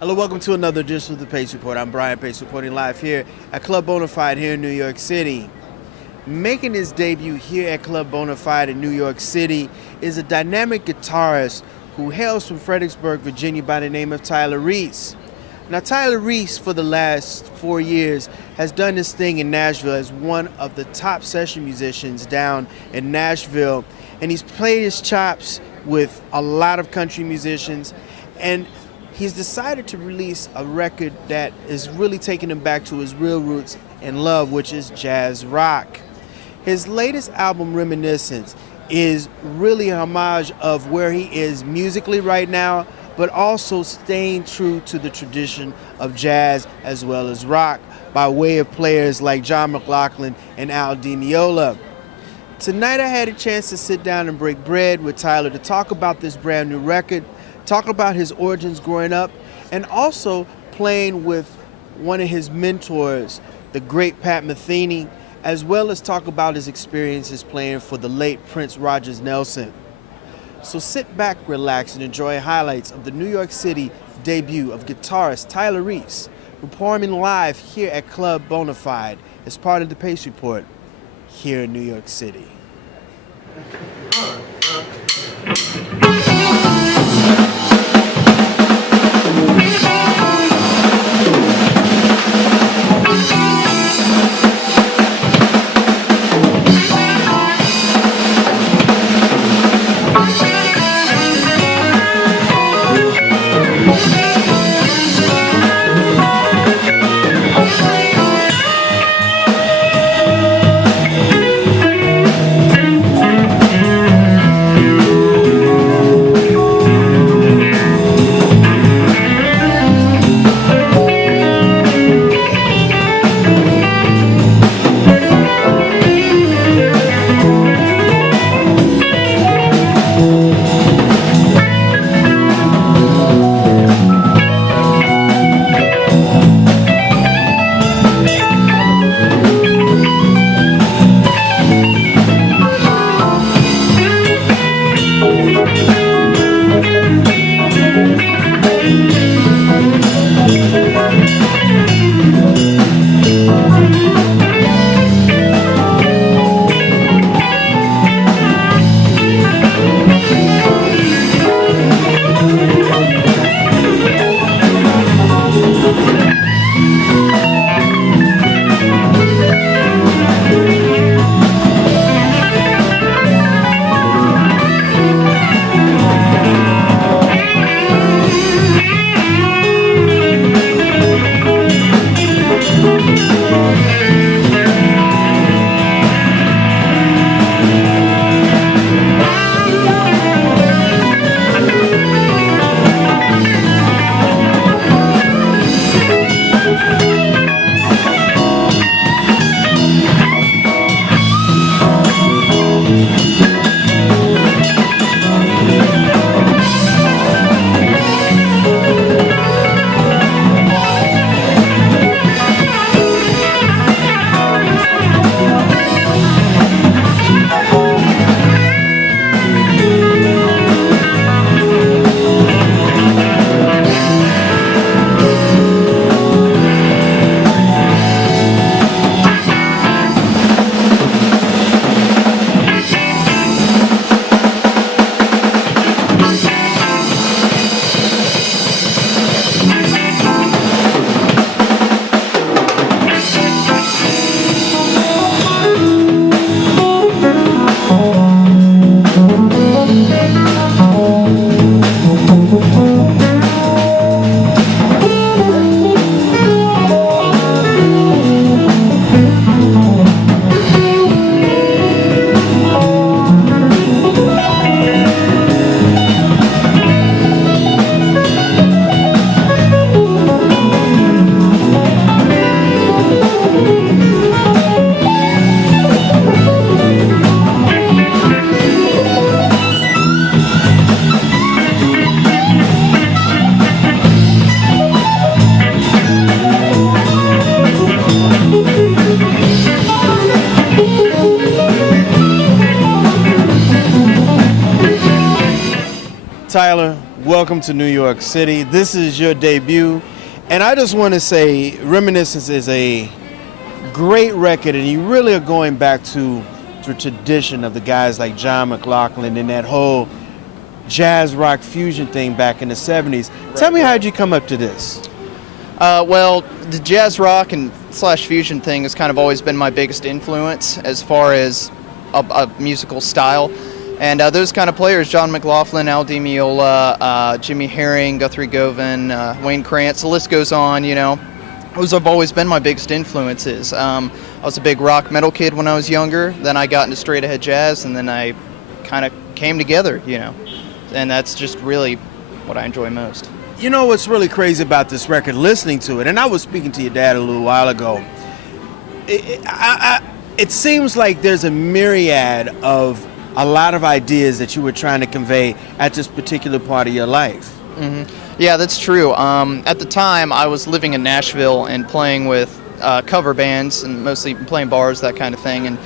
Hello, welcome to another edition of the Pace Report. I'm Brian Pace, reporting live here at Club Bonafide here in New York City. Making his debut here at Club Bonafide in New York City is a dynamic guitarist who hails from Fredericksburg, Virginia by the name of Tyler Reese. Now, Tyler Reese, for the last 4 years, has done this thing in Nashville as one of the top session musicians down in Nashville, and he's played his chops with a lot of country musicians, and he's decided to release a record that is really taking him back to his real roots and love, which is jazz rock. His latest album, Reminiscence, is really a homage of where he is musically right now, but also staying true to the tradition of jazz as well as rock by way of players like John McLaughlin and Al Di Meola. Tonight I had a chance to sit down and break bread with Tyler to talk about this brand new record, talk about his origins growing up, and also playing with one of his mentors, the great Pat Metheny, as well as talk about his experiences playing for the late Prince Rogers Nelson. So sit back, relax, and enjoy highlights of the New York City debut of guitarist Tyler Reese, performing live here at Club Bonafide as part of the Pace Report here in New York City. Welcome to New York City. This is your debut, and I just want to say Reminiscence is a great record, and you really are going back to the tradition of the guys like John McLaughlin and that whole jazz rock fusion thing back in the 70s. Tell me, how'd you come up to this? Well, the jazz rock and slash fusion thing has kind of always been my biggest influence as far as a musical style. And those kind of players, John McLaughlin, Al Di Meola, Jimmy Herring, Guthrie Govan, Wayne Krantz, the list goes on, you know. Those have always been my biggest influences. I was a big rock metal kid when I was younger. Then I got into straight ahead jazz, and then I kind of came together, you know. And that's just really what I enjoy most. You know what's really crazy about this record, listening to it, and I was speaking to your dad a little while ago, it seems like there's a myriad of a lot of ideas that you were trying to convey at this particular part of your life. Mm-hmm. Yeah, that's true. At the time, I was living in Nashville and playing with cover bands and mostly playing bars, that kind of thing, and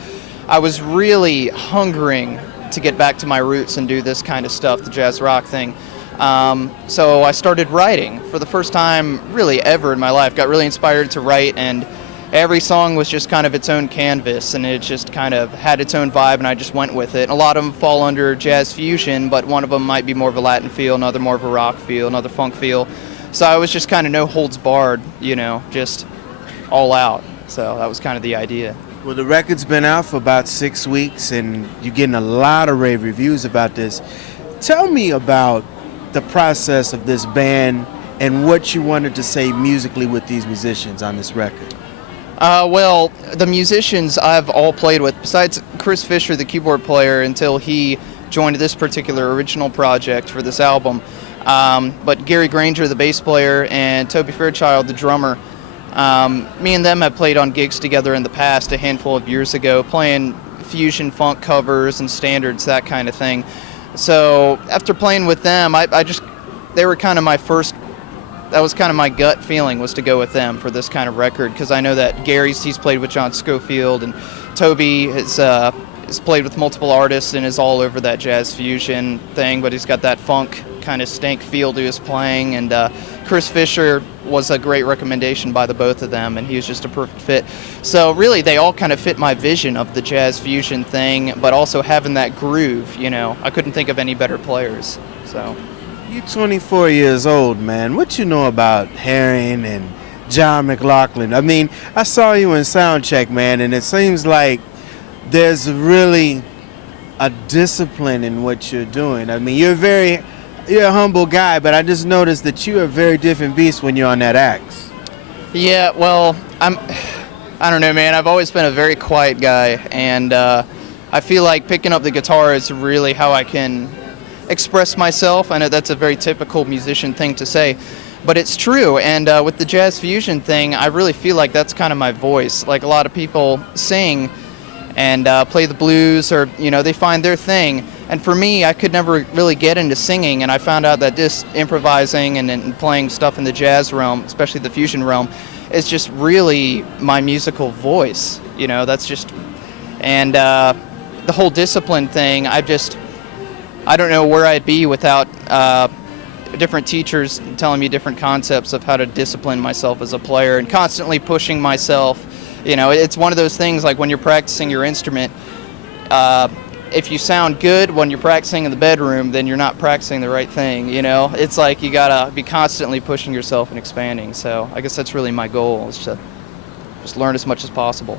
I was really hungering to get back to my roots and do this kind of stuff, the jazz rock thing. So I started writing for the first time really ever in my life. Got really inspired to write, and every song was just kind of its own canvas, and it just kind of had its own vibe, and I just went with it. A lot of them fall under jazz fusion, but one of them might be more of a Latin feel, another more of a rock feel, another funk feel. So I was just kind of no holds barred, you know, just all out. So that was kind of the idea. Well, the record's been out for about 6 weeks, and you're getting a lot of rave reviews about this. Tell me about the process of this band and what you wanted to say musically with these musicians on this record. Well, the musicians I've all played with, besides Chris Fisher, the keyboard player, until he joined this particular original project for this album. But Gary Granger, the bass player, and Toby Fairchild, the drummer, me and them have played on gigs together in the past a handful of years ago, playing fusion funk covers and standards, that kind of thing. So after playing with them, they were kind of my first, that was kind of my gut feeling, was to go with them for this kind of record, because I know that he's played with John Scofield, and Toby has played with multiple artists and is all over that jazz fusion thing, but he's got that funk kind of stank feel to his playing, and Chris Fisher was a great recommendation by the both of them, and he was just a perfect fit. So really, they all kind of fit my vision of the jazz fusion thing, but also having that groove, you know. I couldn't think of any better players, so. You're 24 years old, man. What you know about Herring and John McLaughlin? I mean, I saw you in Soundcheck, man, and it seems like there's really a discipline in what you're doing. I mean, you're a humble guy, but I just noticed that you're a very different beast when you're on that axe. Yeah, well, I don't know, man. I've always been a very quiet guy, and I feel like picking up the guitar is really how I can express myself. I know that's a very typical musician thing to say, but it's true. And with the jazz fusion thing, I really feel like that's kind of my voice. Like, a lot of people sing and play the blues, or, you know, they find their thing. And for me, I could never really get into singing, and I found out that just improvising and playing stuff in the jazz realm, especially the fusion realm, is just really my musical voice. You know, that's just, and the whole discipline thing, I don't know where I'd be without different teachers telling me different concepts of how to discipline myself as a player and constantly pushing myself. You know, it's one of those things, like when you're practicing your instrument, if you sound good when you're practicing in the bedroom, then you're not practicing the right thing, you know? It's like you gotta be constantly pushing yourself and expanding. So I guess that's really my goal, is to just learn as much as possible.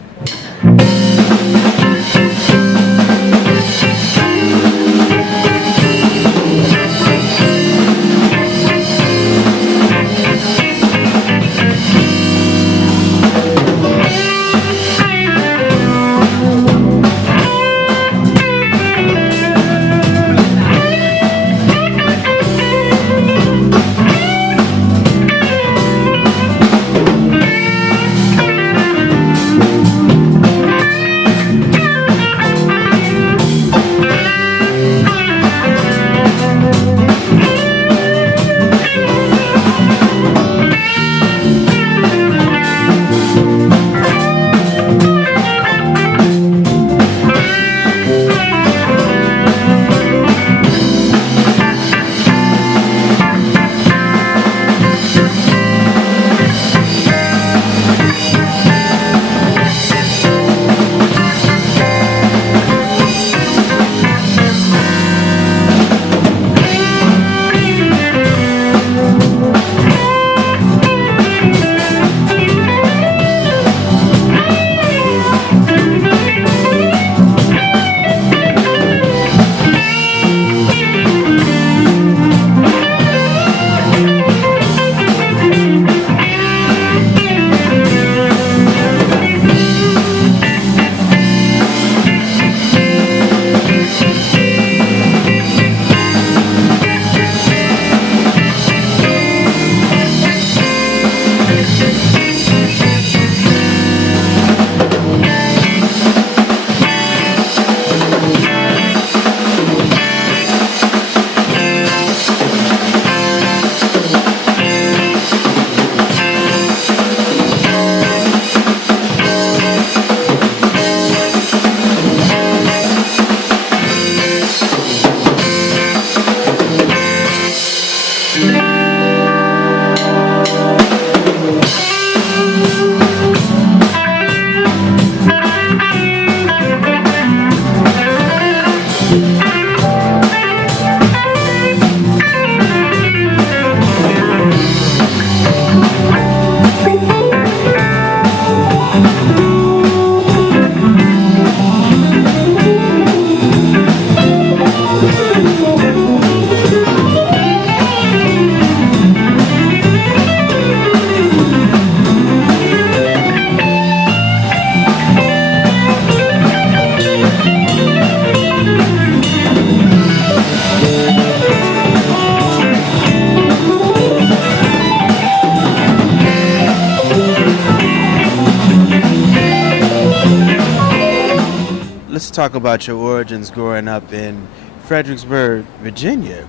let's talk about your origins growing up in Fredericksburg, Virginia.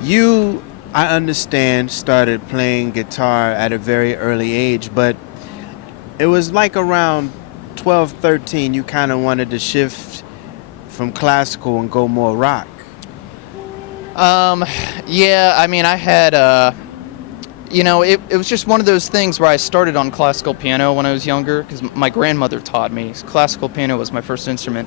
You, I understand, started playing guitar at a very early age, but it was like around 12, 13, you kind of wanted to shift from classical and go more rock. Yeah, I mean, I had, it was just one of those things where I started on classical piano when I was younger because my grandmother taught me. Classical piano was my first instrument.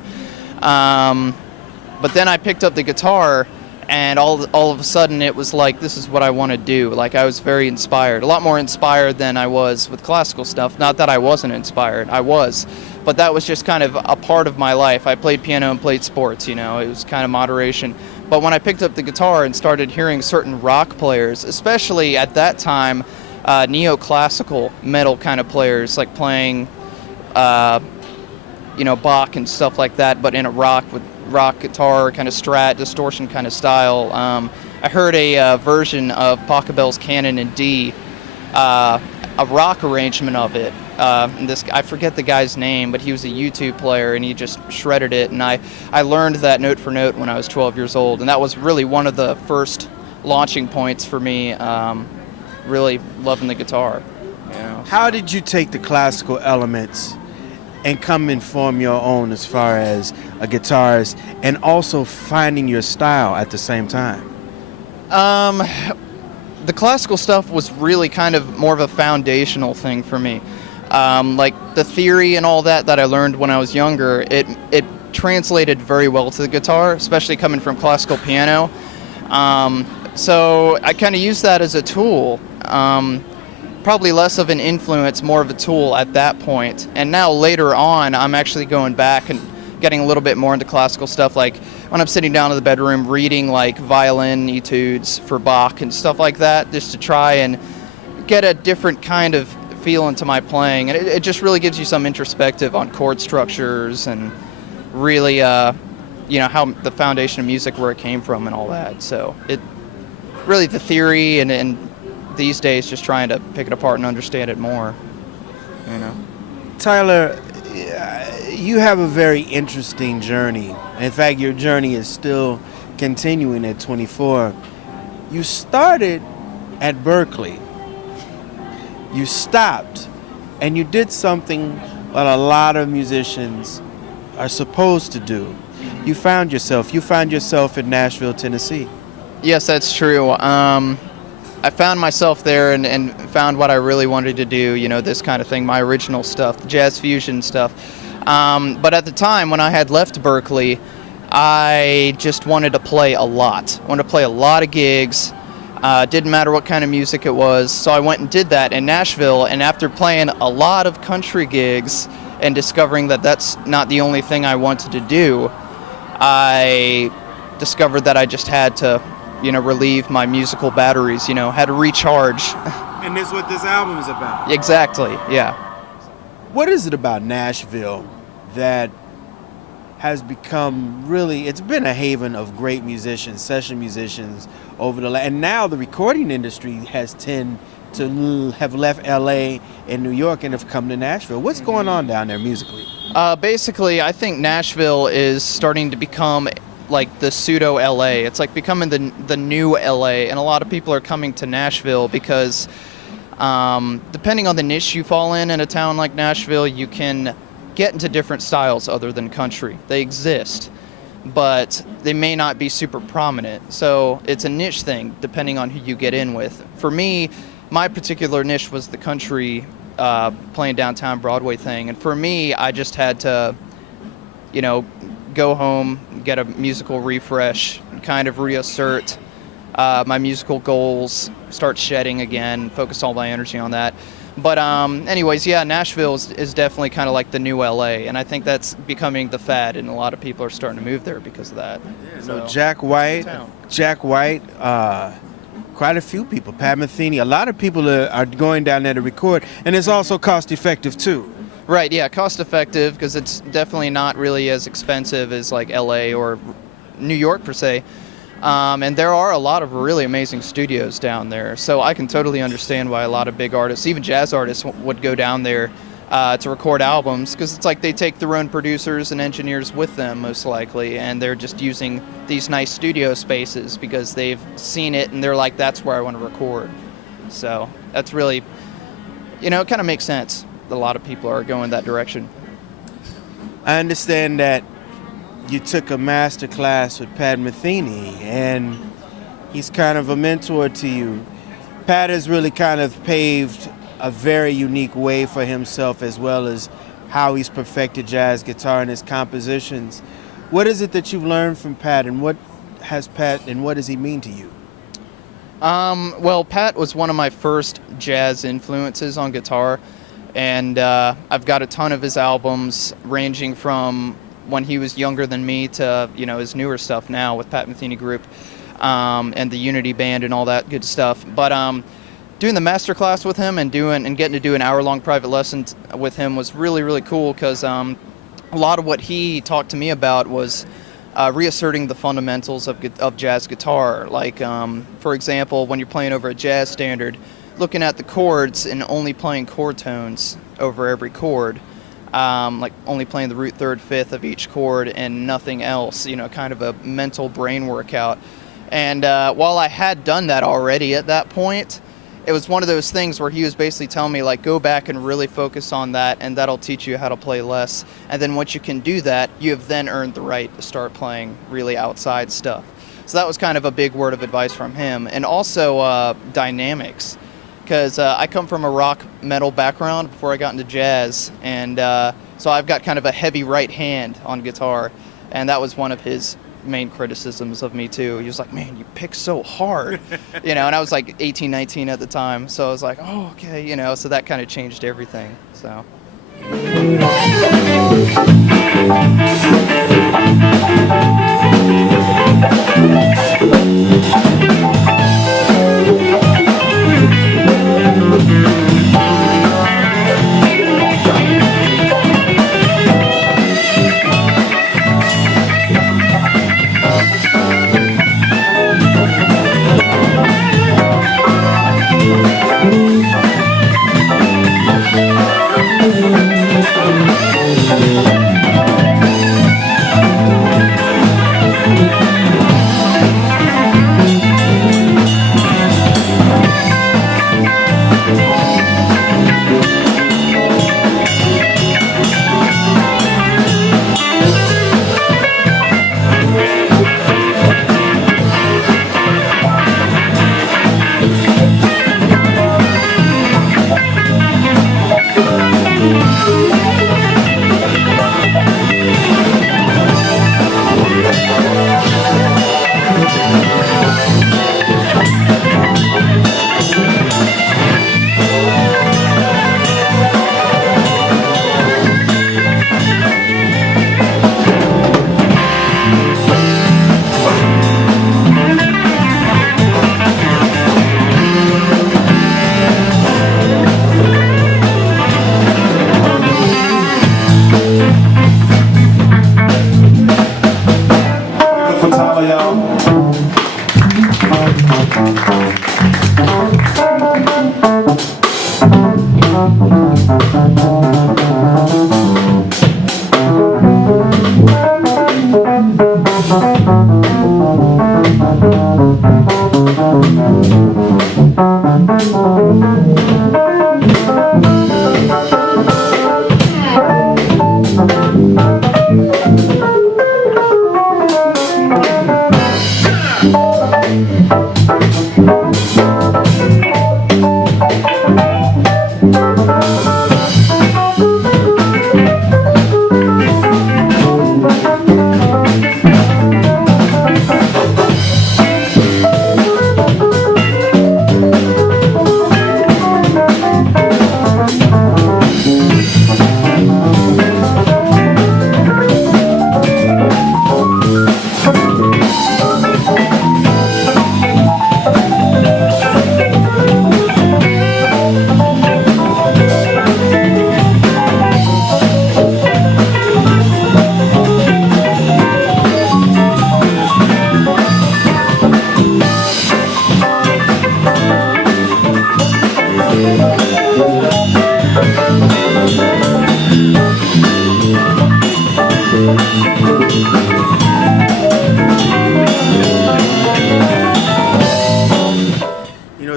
But then I picked up the guitar, and all of a sudden it was like, this is what I want to do. Like, I was very inspired, a lot more inspired than I was with classical stuff. Not that I wasn't inspired, I was. But that was just kind of a part of my life. I played piano and played sports, it was kind of moderation. But when I picked up the guitar and started hearing certain rock players, especially at that time, neoclassical metal kind of players, like playing, Bach and stuff like that, but in a rock guitar kind of strat, distortion kind of style. I heard a version of Pachelbel's Canon in D, a rock arrangement of it. I forget the guy's name, but he was a YouTube player and he just shredded it, and I learned that note for note when I was 12 years old, and that was really one of the first launching points for me really loving the guitar. How did you take the classical elements and come and form your own as far as a guitarist, and also finding your style at the same time? The classical stuff was really kind of more of a foundational thing for me. Like the theory and all that I learned when I was younger, it translated very well to the guitar, especially coming from classical piano. So I kind of used that as a tool. Probably less of an influence, more of a tool at that point. And now later on, I'm actually going back and getting a little bit more into classical stuff, like when I'm sitting down in the bedroom reading like violin etudes for Bach and stuff like that, just to try and get a different kind of feel into my playing. And it just really gives you some introspective on chord structures and really, how the foundation of music, where it came from and all that. So it really the theory and these days just trying to pick it apart and understand it more, Tyler, you have a very interesting journey. In fact, your journey is still continuing at 24. You started at Berkeley. You stopped, and you did something that a lot of musicians are supposed to do. You found yourself in Nashville, Tennessee. Yes, that's true. I found myself there and found what I really wanted to do, this kind of thing, my original stuff, the jazz fusion stuff. But at the time when I had left Berkeley, I just wanted to play a lot. I wanted to play a lot of gigs. Didn't matter what kind of music it was. So I went and did that in Nashville, and after playing a lot of country gigs and discovering that that's not the only thing I wanted to do, I discovered that I just had to relieve my musical batteries, had to recharge. And that's what this album is about. Exactly, yeah. What is it about Nashville that has become really, it's been a haven of great musicians, session musicians and now the recording industry has tended to have left LA and New York and have come to Nashville. What's going on down there musically? Basically, I think Nashville is starting to become like the pseudo LA. It's like becoming the new LA, and a lot of people are coming to Nashville because depending on the niche you fall in a town like Nashville, you can get into different styles other than country. They exist, but they may not be super prominent. So it's a niche thing depending on who you get in with. For me, my particular niche was the country playing downtown Broadway thing, and for me, I just had to go home, get a musical refresh, kind of reassert my musical goals, start shedding again, focus all my energy on that. But anyways, yeah, Nashville is definitely kind of like the new LA, and I think that's becoming the fad, and a lot of people are starting to move there because of that. Yeah, so, Jack White, quite a few people, Pat Metheny, a lot of people are going down there to record, and it's also cost effective too. Right, yeah, cost effective because it's definitely not really as expensive as like LA or New York per se. And there are a lot of really amazing studios down there. So I can totally understand why a lot of big artists, even jazz artists, would go down there to record albums, because it's like they take their own producers and engineers with them most likely, and they're just using these nice studio spaces because they've seen it and they're like, that's where I want to record. So that's really, it kind of makes sense. A lot of people are going that direction. I understand that you took a master class with Pat Metheny, and he's kind of a mentor to you. Pat has really kind of paved a very unique way for himself, as well as how he's perfected jazz guitar in his compositions. What is it that you've learned from Pat, and what does he mean to you? Well, Pat was one of my first jazz influences on guitar, and I've got a ton of his albums, ranging from when he was younger than me to his newer stuff now with Pat Metheny Group, and the Unity Band and all that good stuff. But doing the master class with him and getting to do an hour-long private lesson with him was really, really cool, because a lot of what he talked to me about was reasserting the fundamentals of jazz guitar. Like, for example, when you're playing over a jazz standard, looking at the chords and only playing chord tones over every chord, like only playing the root, third, fifth of each chord and nothing else, kind of a mental brain workout. And while I had done that already at that point, it was one of those things where he was basically telling me, like, go back and really focus on that, and that'll teach you how to play less. And then once you can do that, you have then earned the right to start playing really outside stuff. So that was kind of a big word of advice from him. And also dynamics, because I come from a rock metal background before I got into jazz, and so I've got kind of a heavy right hand on guitar, and that was one of his main criticisms of me too. He was like, man, you pick so hard, and I was like 18, 19 at the time, so I was like, oh, okay, so that kind of changed everything. So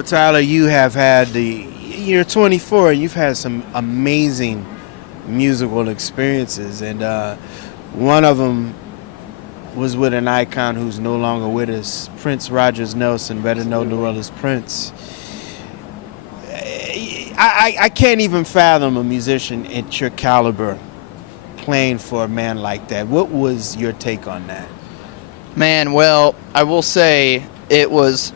Tyler, you're 24 and you've had some amazing musical experiences, and one of them was with an icon who's no longer with us, Prince Rogers Nelson, better known in the world as Prince. I can't even fathom a musician at your caliber playing for a man like that. What was your take on that? Man, well, I will say it was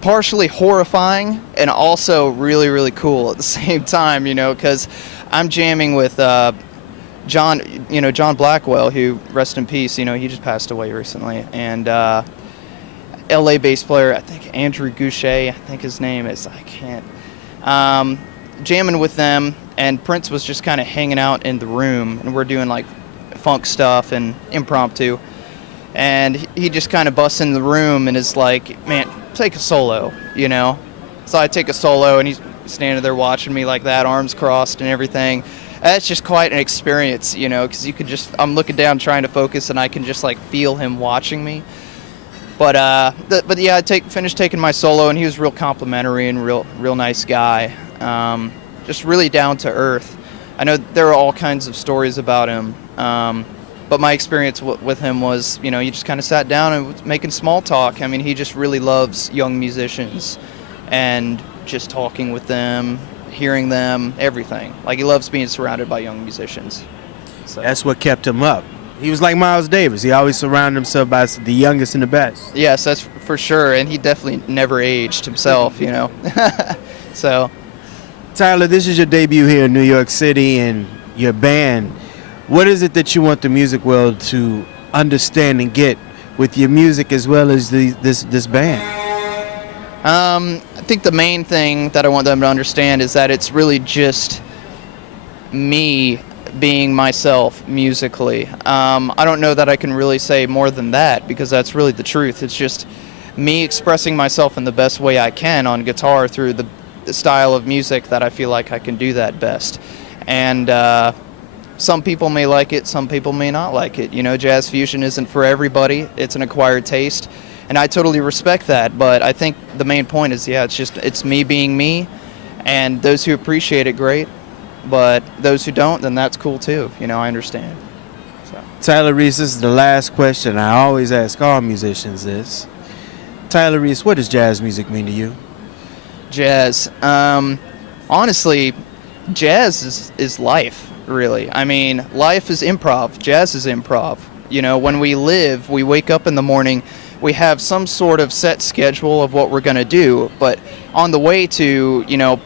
partially horrifying and also really, really cool at the same time, because I'm jamming with John Blackwell, who, rest in peace, he just passed away recently, and LA bass player, I think Andrew Goucher, I think his name is, I can't, jamming with them, and Prince was just kind of hanging out in the room, and we're doing like funk stuff and impromptu, and he just kind of busts in the room and is like, man, take a solo, So I take a solo, and he's standing there watching me like that, arms crossed and everything. That's just quite an experience, because you could I'm looking down trying to focus, and I can just like feel him watching me. But yeah, I finished taking my solo, and he was real complimentary and real nice guy. Just really down to earth. I know there are all kinds of stories about him, but my experience with him was, you just kind of sat down and was making small talk. I mean, he just really loves young musicians and just talking with them, hearing them, everything. Like, he loves being surrounded by young musicians. So. That's what kept him up. He was like Miles Davis. He always surrounded himself by the youngest and the best. Yes, that's for sure. And he definitely never aged himself, So. Tyler, this is your debut here in New York City and your band. What is it that you want the music world to understand and get with your music as well as this band? I think the main thing that I want them to understand is that it's really just me being myself musically. I don't know that I can really say more than that, because that's really the truth. It's just me expressing myself in the best way I can on guitar through the style of music that I feel like I can do that best. And some people may like it, some people may not like it. Jazz fusion isn't for everybody. It's an acquired taste. And I totally respect that, but I think the main point is, it's me being me, and those who appreciate it, great, but those who don't, then that's cool too. I understand. So. Tyler Reese, this is the last question I always ask all musicians this. Tyler Reese, what does jazz music mean to you? Jazz. Honestly, jazz is life, really. I mean, life is improv. Jazz is improv. When we live, we wake up in the morning, we have some sort of set schedule of what we're going to do, but on the way to,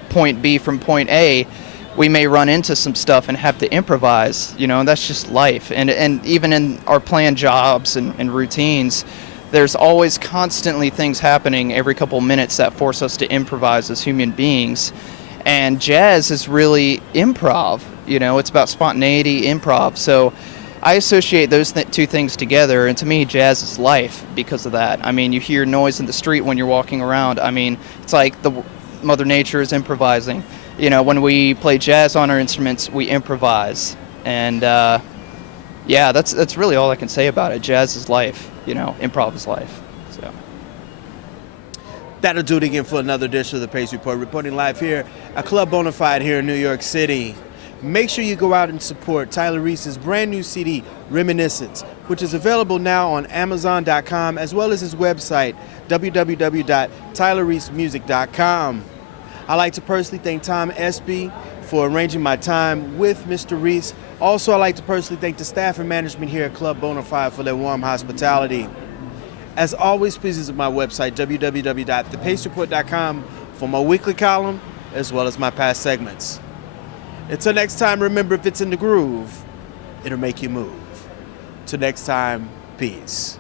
point B from point A, we may run into some stuff and have to improvise, and that's just life. And even in our planned jobs and routines, there's always constantly things happening every couple minutes that force us to improvise as human beings. And jazz is really improv, it's about spontaneity, improv. So I associate those two things together, and to me, jazz is life because of that. I mean, you hear noise in the street when you're walking around. I mean, it's like Mother Nature is improvising. When we play jazz on our instruments, we improvise. And yeah, that's really all I can say about it. Jazz is life, improv is life. So. That'll do it again for another edition of the Pace Report. Reporting live here at Club Bonafide here in New York City. Make sure you go out and support Tyler Reese's brand new CD, Reminiscence, which is available now on Amazon.com, as well as his website, www.tylerreesemusic.com. I'd like to personally thank Tom Espy for arranging my time with Mr. Reese. Also, I'd like to personally thank the staff and management here at Club Bonafide for their warm hospitality. As always, please visit my website, www.thepacereport.com, for my weekly column, as well as my past segments. Until next time, remember, if it's in the groove, it'll make you move. Till next time, peace.